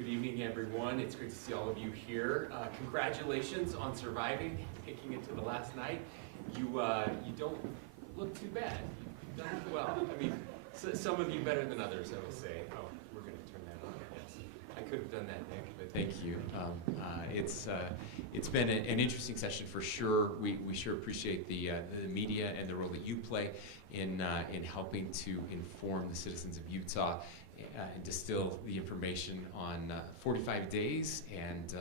Good evening, everyone. It's great to see all of you here. Congratulations on surviving, making it to the last night. You don't look too bad. You've done well. I mean, some of you better than others, I will say. Oh, we're going to turn that on. Yes, I could have done that, Nick, but thank you. It's been an interesting session for sure. We sure appreciate the media and the role that you play in helping to inform the citizens of Utah. And distill the information on 45 days and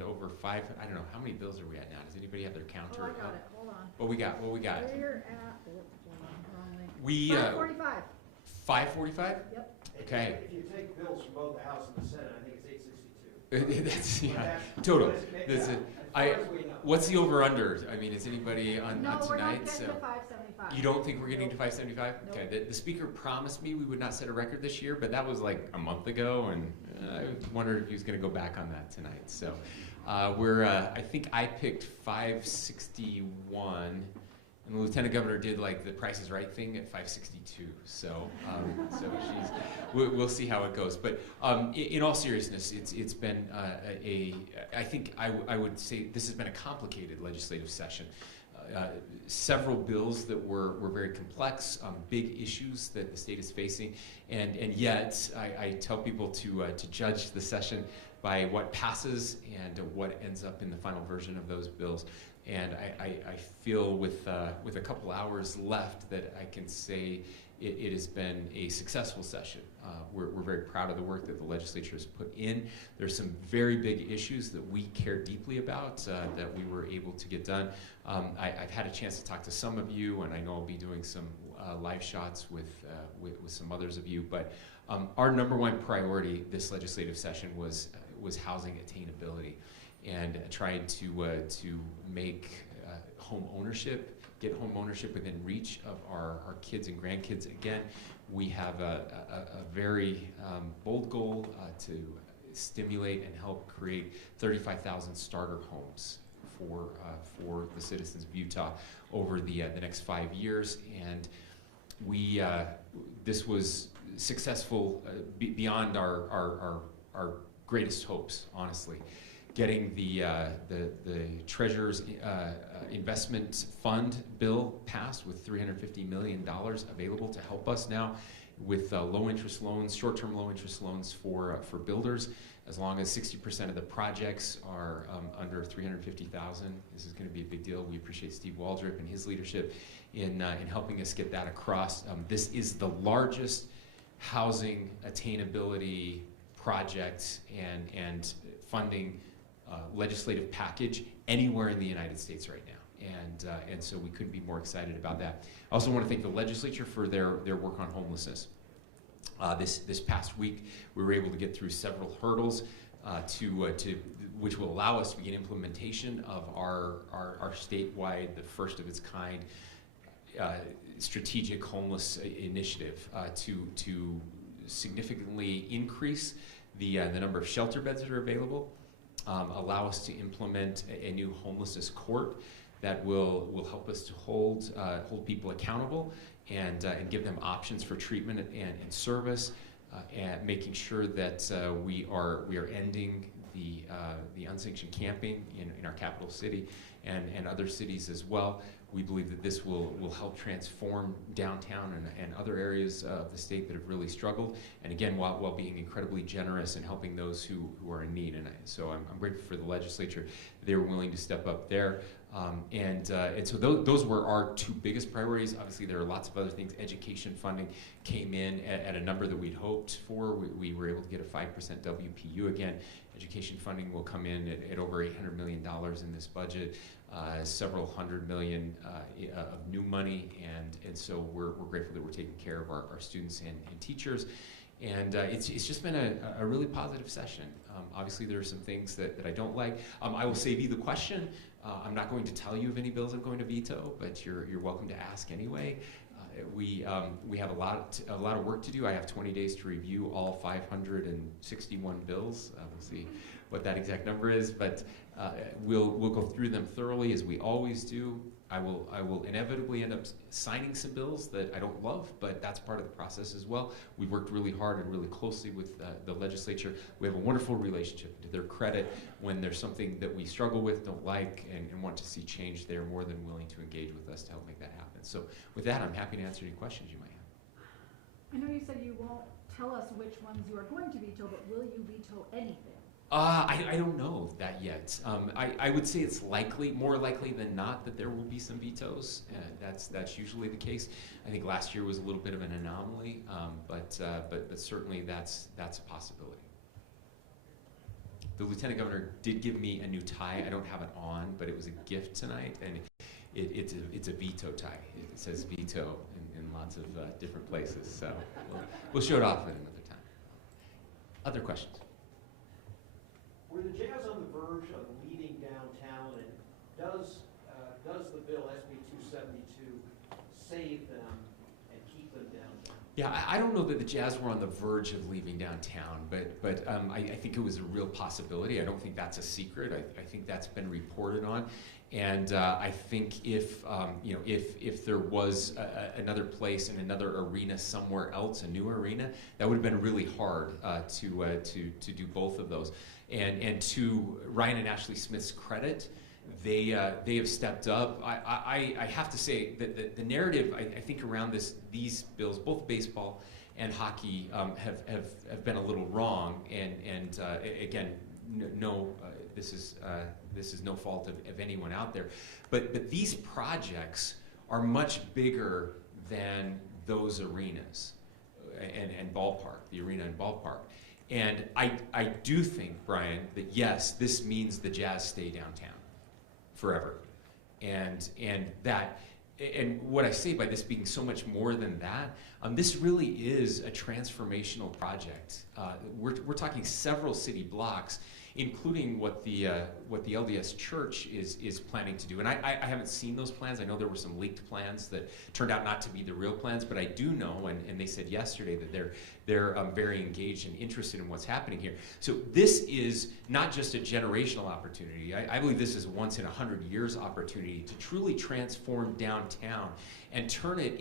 over five. I don't know how many bills are we at now. Does anybody have their counter? Oh, I got it. Hold on. What we got? We're at. We 545. 545. Yep. Okay. If you take bills from both the House and the Senate, I think it's 862. That's total. That's it. What's the over/under? I mean, is anybody on No, tonight? we're not getting to 575. You don't think we're getting to 575? Nope. Okay. The speaker promised me we would not set a record this year, but that was like a month ago, and I wondered if he was going to go back on that tonight. So we're. I think I picked 561. And the Lieutenant Governor did like the Price is Right thing at 562. So we'll see how it goes. But in all seriousness, it's been I think I would say this has been a complicated legislative session. Several bills that were very complex, big issues that the state is facing, and yet I tell people to judge the session by what passes and what ends up in the final version of those bills. And I feel with a couple hours left that I can say it has been a successful session. We're very proud of the work that the legislature has put in. There's some very big issues that we care deeply about that we were able to get done. I've had a chance to talk to some of you, and I know I'll be doing some live shots with some others of you. But our number one priority this legislative session was housing attainability, and trying to make get home ownership within reach of our kids and grandkids. Again, we have a very bold goal to stimulate and help create 35,000 starter homes for the citizens of Utah over the next 5 years. And this was successful beyond our greatest hopes, honestly. Getting the Treasurer's investment fund bill passed with $350 million available to help us now with low interest loans, short-term low interest loans for builders, as long as 60% of the projects are under $350,000. This is going to be a big deal. We appreciate Steve Waldrop and his leadership in helping us get that across. This is the largest housing attainability project and funding legislative package anywhere in the United States right now, and so we couldn't be more excited about that. I also want to thank the legislature for their work on homelessness. This past week, we were able to get through several hurdles which will allow us to begin implementation of our statewide, the first of its kind, strategic homeless initiative to significantly increase the number of shelter beds that are available. Allow us to implement a new homelessness court that will help us to hold people accountable and give them options for treatment and service, and making sure that we are ending the unsanctioned camping in our capital city and other cities as well. We believe that this will help transform downtown and other areas of the state that have really struggled, and again, while being incredibly generous and helping those who are in need. And so I'm grateful for the legislature. They were willing to step up there. And so those were our two biggest priorities. Obviously, there are lots of other things. Education funding came in at a number that we'd hoped for. We were able to get a 5% WPU again. Education funding will come in at over $800 million in this budget. Several hundred million of new money, and so we're grateful that we're taking care of our students and teachers, and it's just been a really positive session. Obviously, there are some things that I don't like. I will save you the question. I'm not going to tell you of any bills I'm going to veto, but you're welcome to ask anyway. We have a lot of work to do. I have 20 days to review all 561 bills. We'll see what that exact number is, but we'll go through them thoroughly as we always do. I will inevitably end up signing some bills that I don't love, but that's part of the process as well. We've worked really hard and really closely with the legislature. We have a wonderful relationship. To their credit, when there's something that we struggle with, don't like, and want to see change, they're more than willing to engage with us to help make that happen. So with that, I'm happy to answer any questions you might have. I know you said you won't tell us which ones you are going to veto, but will you veto anything? I don't know that yet. I would say it's likely, more likely than not, that there will be some vetoes. That's usually the case. I think last year was a little bit of an anomaly, but certainly that's a possibility. The Lieutenant Governor did give me a new tie. I don't have it on, but it was a gift tonight, and it's a veto tie. It says veto in lots of different places, so we'll show it off at another time. Other questions? Were the Jazz on the verge of leaving downtown, and does the bill, SB 272, save them and keep them downtown? Yeah, I don't know that the Jazz were on the verge of leaving downtown, but I think it was a real possibility. I don't think that's a secret. I think that's been reported on, and I think if there was another place in another arena somewhere else, a new arena, that would have been really hard to do both of those. And to Ryan and Ashley Smith's credit, they have stepped up. I have to say that the narrative I think around these bills, both baseball and hockey, have been a little wrong. And again, this is no fault of anyone out there, but these projects are much bigger than those arenas and ballpark, the arena and ballpark. And I do think, Brian, that yes, this means the Jazz stay downtown forever. And what I say by this being so much more than that, this really is a transformational project. We're talking several city blocks, including what the LDS Church is planning to do. And I haven't seen those plans. I know there were some leaked plans that turned out not to be the real plans, but I do know, and they said yesterday that they're very engaged and interested in what's happening here. So this is not just a generational opportunity. I believe this is a once in 100 years opportunity to truly transform downtown and turn it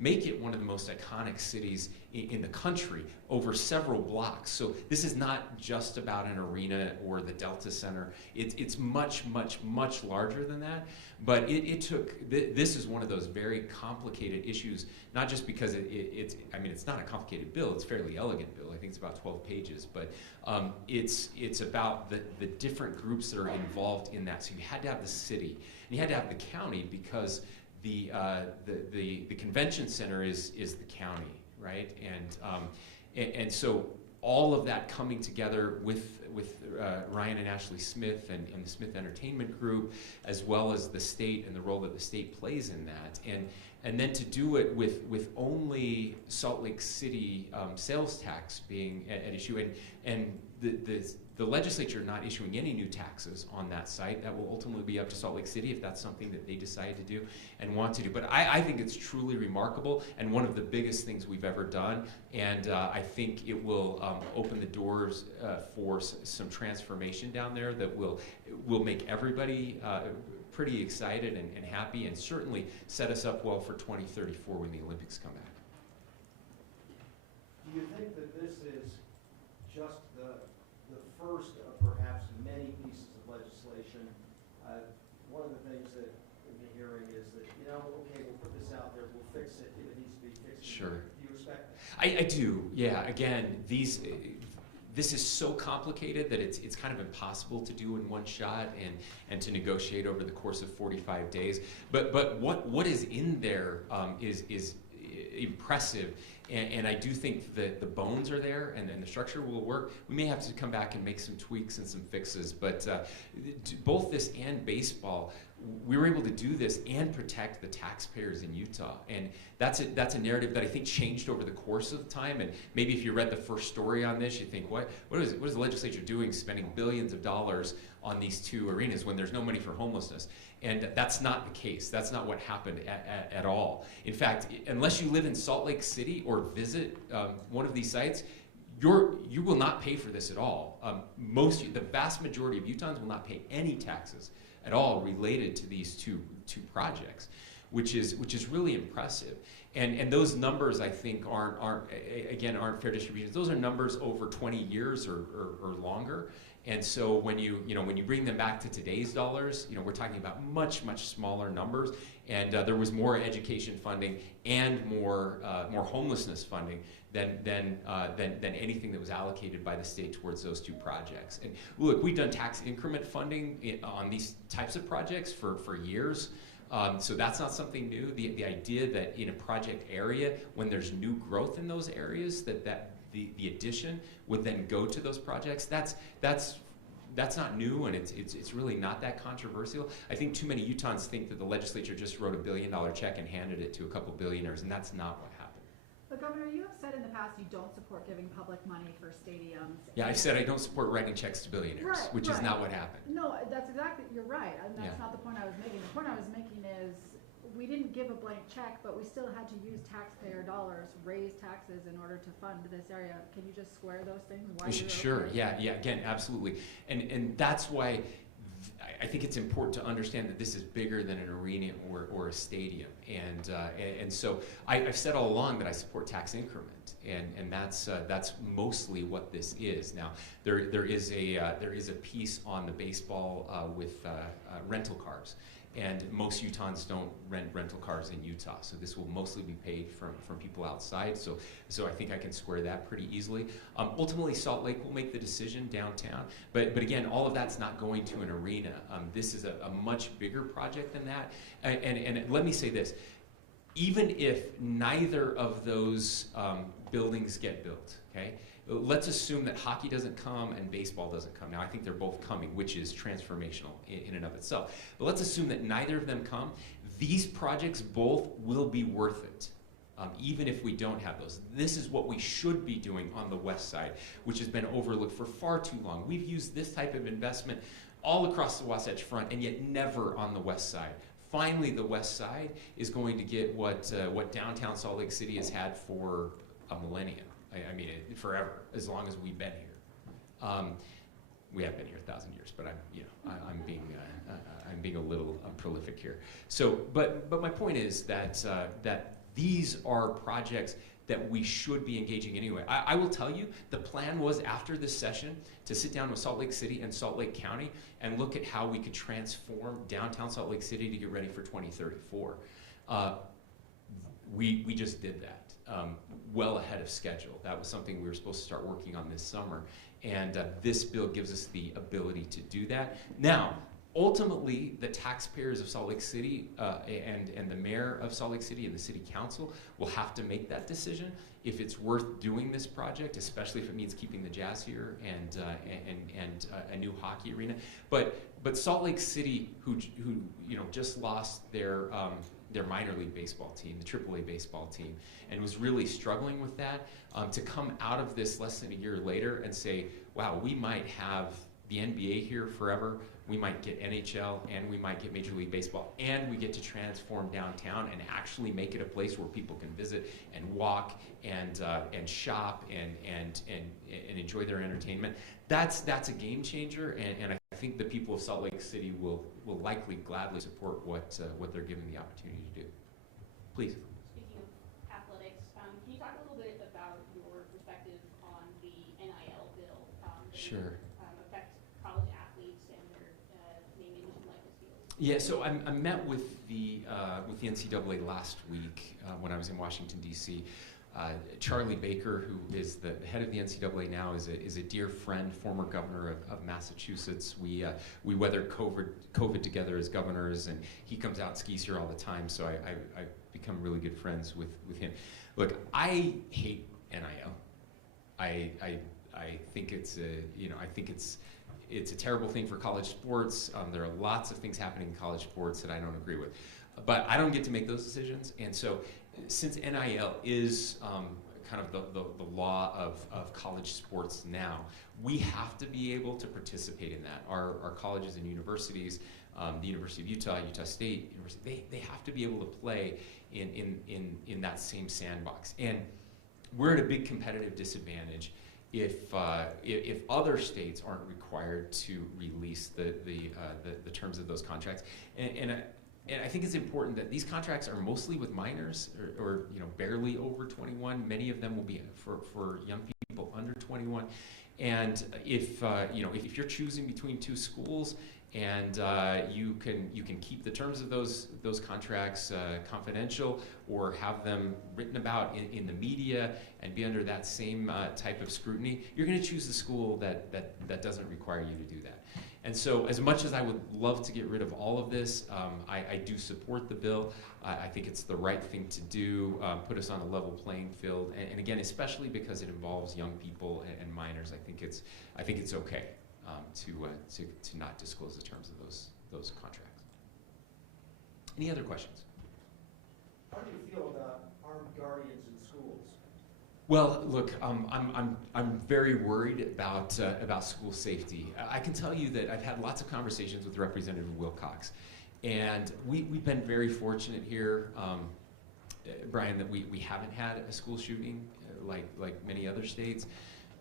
make it one of the most iconic cities in the country over several blocks. So this is not just about an arena or the Delta Center. It's much, much, much larger than that. But this is one of those very complicated issues, not just because it's not a complicated bill, it's a fairly elegant bill. I think it's about 12 pages, but it's about the different groups that are involved in that. So you had to have the city, and you had to have the county, because the convention center is the county, right? And so all of that coming together with Ryan and Ashley Smith and the Smith Entertainment Group, as well as the state and the role that the state plays in that, and then to do it with only Salt Lake City sales tax being at issue, and the legislature not issuing any new taxes on that site. That will ultimately be up to Salt Lake City if that's something that they decide to do and want to do. But I think it's truly remarkable and one of the biggest things we've ever done. And I think it will open the doors for some transformation down there that will make everybody pretty excited and happy, and certainly set us up well for 2034 when the Olympics come back. Do you think that this is just the first of perhaps many pieces of legislation? One of the things that we've been hearing is that, okay, we'll put this out there, we'll fix it if it needs to be fixed. Sure. Do you expect that? I do, yeah. Again, this is so complicated that it's kind of impossible to do in one shot and to negotiate over the course of 45 days. But what is in there is impressive. And I do think that the bones are there and the structure will work. We may have to come back and make some tweaks and some fixes, but both this and baseball, we were able to do this and protect the taxpayers in Utah. And that's a narrative that I think changed over the course of time. And maybe if you read the first story on this, you think, what is the legislature doing, spending billions of dollars on these two arenas when there's no money for homelessness? And that's not the case. That's not what happened at all. In fact, unless you live in Salt Lake City or visit one of these sites, you will not pay for this at all. The vast majority of Utahns will not pay any taxes at all related to these two projects, which is really impressive. And those numbers, I think, aren't fair distributions. Those are numbers over 20 years or longer. And so when you bring them back to today's dollars, we're talking about much smaller numbers. And there was more education funding and more homelessness funding than anything that was allocated by the state towards those two projects. And look, we've done tax increment funding on these types of projects for years. So that's not something new. The idea that in a project area, when there's new growth in those areas, that the addition would then go to those projects, that's not new, and it's really not that controversial. I think too many Utahns think that the legislature just wrote $1 billion check and handed it to a couple billionaires, and that's not what happened. But Governor, you have said in the past you don't support giving public money for stadiums. Yeah, I've said I don't support writing checks to billionaires, which is not what happened. No, that's exactly, you're right, and that's not the point I was making. The point I was making is we didn't give a blank check, but we still had to use taxpayer dollars, raise taxes in order to fund this area. Can you just square those things? Why Sure, yeah, again, absolutely. And that's why I think it's important to understand that this is bigger than an arena or a stadium. And so I've said all along that I support tax increment, and that's mostly what this is. Now there is a piece on the baseball with rental cars. And most Utahns don't rent rental cars in Utah, so this will mostly be paid from people outside. So I think I can square that pretty easily. Ultimately, Salt Lake will make the decision downtown, but again, all of that's not going to an arena. This is a much bigger project than that. And let me say this: even if neither of those buildings get built, okay? Let's assume that hockey doesn't come and baseball doesn't come. Now, I think they're both coming, which is transformational in and of itself. But let's assume that neither of them come. These projects both will be worth it, even if we don't have those. This is what we should be doing on the west side, which has been overlooked for far too long. We've used this type of investment all across the Wasatch Front, and yet never on the west side. Finally, the west side is going to get what downtown Salt Lake City has had for a millennium. I mean, forever, as long as we've been here. We have been here 1,000 years, but I'm being a little prolific here. So, but my point is that these are projects that we should be engaging anyway. I will tell you, the plan was after this session to sit down with Salt Lake City and Salt Lake County and look at how we could transform downtown Salt Lake City to get ready for 2034. We just did that. Well ahead of schedule. That was something we were supposed to start working on this summer, and this bill gives us the ability to do that. Now, ultimately, the taxpayers of Salt Lake City and the mayor of Salt Lake City and the city council will have to make that decision if it's worth doing this project, especially if it means keeping the Jazz here and a new hockey arena. But Salt Lake City, who just lost their minor league baseball team, the AAA baseball team, and was really struggling with that, to come out of this less than a year later and say, wow, we might have the NBA here forever, we might get NHL, and we might get Major League Baseball, and we get to transform downtown and actually make it a place where people can visit and walk and shop and enjoy their entertainment. That's a game changer, and I think the people of Salt Lake City will likely gladly support what they're given the opportunity to do. Please. Speaking of athletics, can you talk a little bit about your perspective on the NIL bill that Sure. will affect college athletes and their name, image, and likeness deals? Yeah, so I met with the NCAA last week when I was in Washington, D.C. Charlie Baker, who is the head of the NCAA now, is a dear friend, former governor of Massachusetts. We weathered COVID together as governors, and he comes out and skis here all the time. So I've become really good friends with him. Look, I hate NIL. I think it's a terrible thing for college sports. There are lots of things happening in college sports that I don't agree with, but I don't get to make those decisions, and so. Since NIL is kind of the law of college sports now, we have to be able to participate in that. Our colleges and universities, the University of Utah, Utah State University, they have to be able to play in that same sandbox. And we're at a big competitive disadvantage if other states aren't required to release the terms of those contracts, and I think it's important that these contracts are mostly with minors or barely over 21. Many of them will be for young people under 21. And if you're choosing between two schools and you can keep the terms of those contracts confidential or have them written about in the media and be under that same type of scrutiny, you're going to choose the school that doesn't require you to do that. And so as much as I would love to get rid of all of this, I do support the bill. I think it's the right thing to do, put us on a level playing field. And again, especially because it involves young people and minors, I think it's okay to not disclose the terms of those contracts. Any other questions? How do you feel about armed guardians in schools? Well, look, I'm very worried about school safety. I can tell you that I've had lots of conversations with Representative Cox, and we've been very fortunate here, Brian, that we haven't had a school shooting like many other states.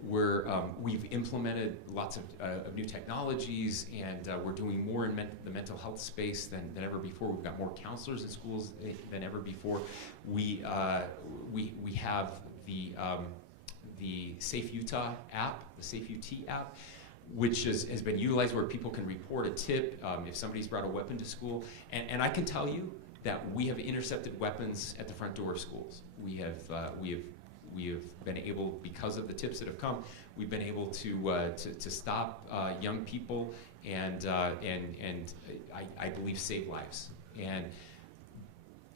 We've implemented lots of new technologies, and we're doing more in the mental health space than ever before. We've got more counselors in schools than ever before. We have the Safe Utah app, the Safe UT app, which has been utilized where people can report a tip if somebody's brought a weapon to school. And I can tell you that we have intercepted weapons at the front door of schools. We have been able, because of the tips that have come, we've been able to stop young people and I believe save lives.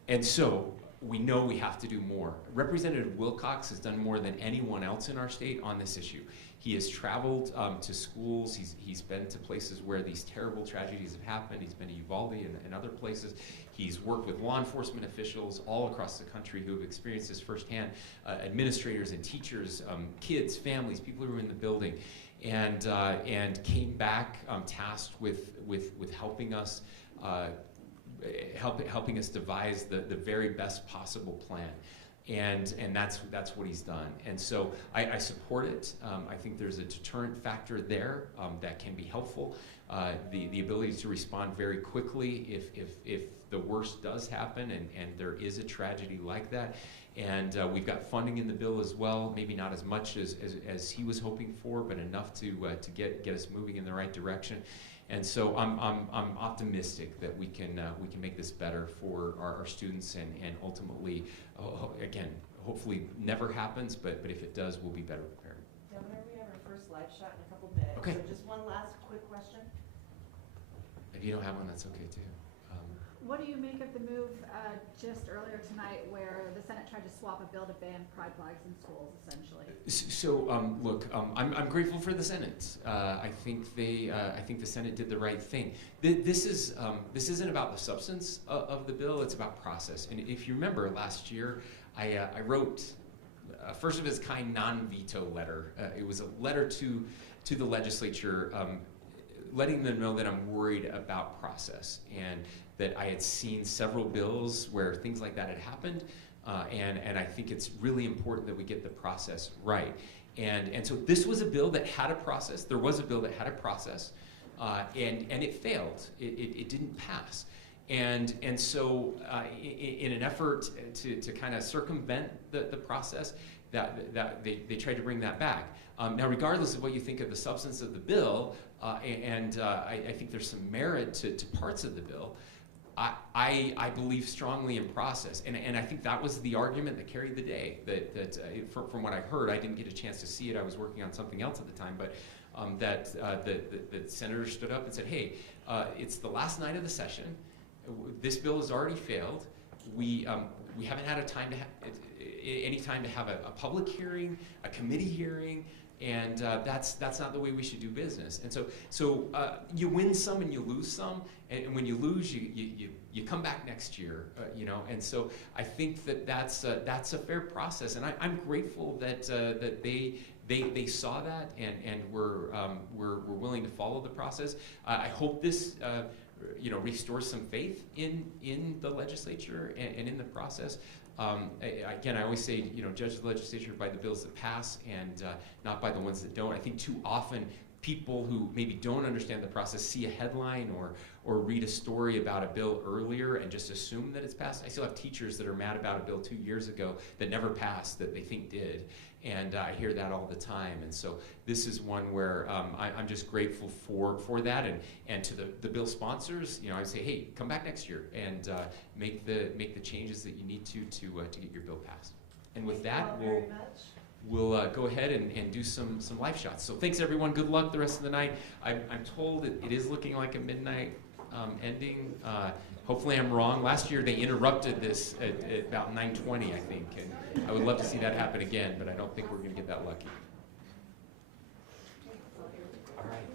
And so we know we have to do more. Representative Cox has done more than anyone else in our state on this issue. He has traveled to schools. He's been to places where these terrible tragedies have happened. He's been to Uvalde and other places. He's worked with law enforcement officials all across the country who have experienced this firsthand, administrators and teachers, kids, families, people who were in the building, and came back tasked with helping us helping us devise the very best possible plan. And that's what he's done. And so I support it. I think there's a deterrent factor there that can be helpful. The ability to respond very quickly if the worst does happen and there is a tragedy like that. And we've got funding in the bill as well, maybe not as much as he was hoping for, but enough to get us moving in the right direction. And so I'm optimistic that we can make this better for our students and ultimately, again, hopefully never happens, but if it does, we'll be better prepared. Governor, we have our first live shot in a couple minutes. Okay. So just one last quick question. If you don't have one, that's okay too. What do you make of the move just earlier tonight where the Senate tried to swap a bill to ban pride flags in schools, essentially? So look, I'm grateful for the Senate. I think the Senate did the right thing. This isn't about the substance of the bill; it's about process. And if you remember last year, I wrote a first of its kind non-veto letter. It was a letter to the legislature, letting them know that I'm worried about process and that I had seen several bills where things like that had happened, and I think it's really important that we get the process right. And so this was a bill that had a process. There was a bill that had a process, and it failed. It didn't pass. And so in an effort to kind of circumvent the process, that they tried to bring that back. Now, regardless of what you think of the substance of the bill, I think there's some merit to parts of the bill, I believe strongly in process, and I think that was the argument that carried the day. That from what I heard, I didn't get a chance to see it. I was working on something else at the time, but the senator stood up and said, "Hey, it's the last night of the session. This bill has already failed. We haven't had any time to have a public hearing, a committee hearing." And that's not the way we should do business. And so you win some and you lose some, and when you lose, you come back next year, And so I think that's a fair process, and I'm grateful that they saw that and were willing to follow the process. I hope this restores some faith in the legislature and in the process. Again, I always say, judge the legislature by the bills that pass and not by the ones that don't. I think too often people who maybe don't understand the process see a headline or read a story about a bill earlier and just assume that it's passed. I still have teachers that are mad about a bill 2 years ago that never passed that they think did. And I hear that all the time. And so this is one where I'm just grateful for that. And to the bill sponsors, I would say, hey, come back next year and make the changes that you need to get your bill passed. And with that, we'll go ahead and do some live shots. So thanks, everyone. Good luck the rest of the night. I'm told it is looking like a midnight ending. Hopefully I'm wrong. Last year they interrupted this at about 9:20, I think, and I would love to see that happen again, but I don't think we're going to get that lucky. All right.